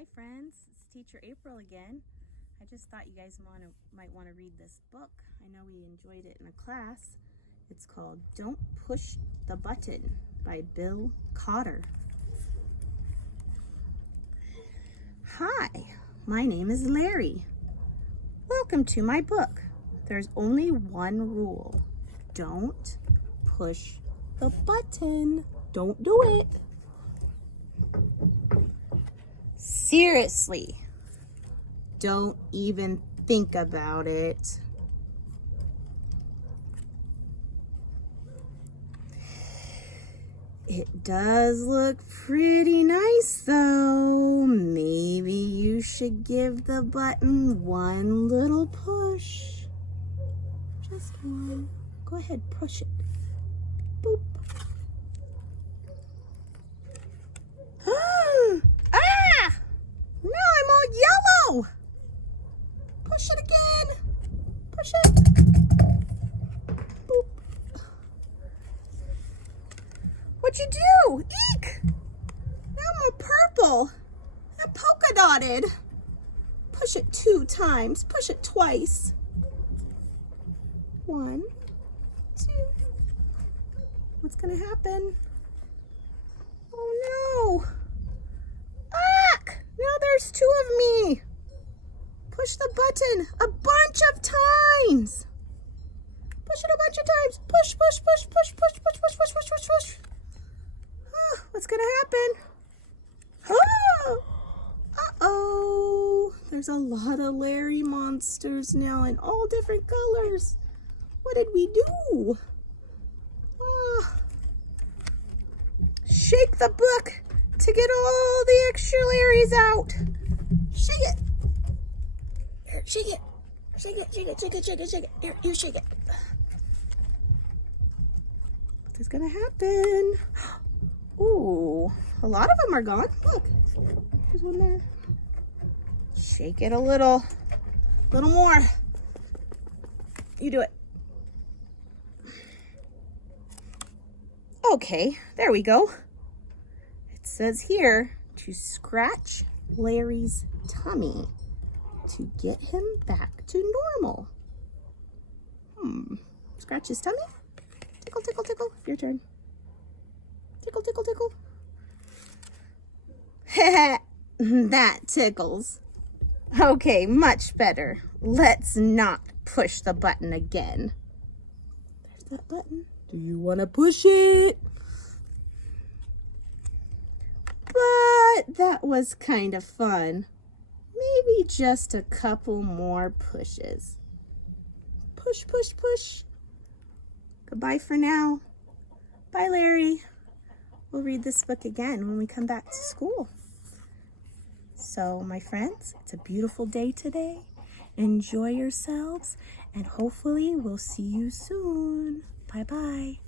Hi friends, it's Teacher April again. I just thought you guys might want to read this book. I know we enjoyed it in a class. It's called Don't Push the Button by Bill Cotter. Hi, my name is Larry. Welcome to my book. There's only one rule. Don't push the button. Don't do it. Seriously, don't even think about it. It does look pretty nice though. Maybe you should give the button one little push. Just one. Go ahead, push it. Boop. Ah! Now I'm all yellow. Push it again. Push it. Boop. What'd you do? Eek! Now I'm all purple and polka dotted. Push it 2 times. Push it twice. 1, 2. What's gonna happen? Oh no! Now there's 2 of me. Push the button a bunch of times. Push it a bunch of times. Push, push, push, push, push, push, push, push, push, push, push. What's gonna happen? Uh-oh. There's a lot of Larry monsters now in all different colors. What did we do? Shake the book to get all the extra Larrys out. Shake it. Here, shake it. Shake it, shake it, shake it, shake it, shake it. Here, you shake it. What's gonna happen? Ooh, a lot of them are gone. Look, there's one there. Shake it a little more. You do it. Okay, there we go. It says here to scratch Larry's tummy to get him back to normal. Scratch his tummy. Tickle, tickle, tickle. Your turn. Tickle, tickle, tickle. That tickles. Okay, much better. Let's not push the button again. There's that button. Do you want to push it? But that was kind of fun. Maybe just a couple more pushes. Push, push, push. Goodbye for now. Bye, Larry. We'll read this book again when we come back to school. So, my friends, it's a beautiful day today. Enjoy yourselves, and hopefully we'll see you soon. Bye-bye.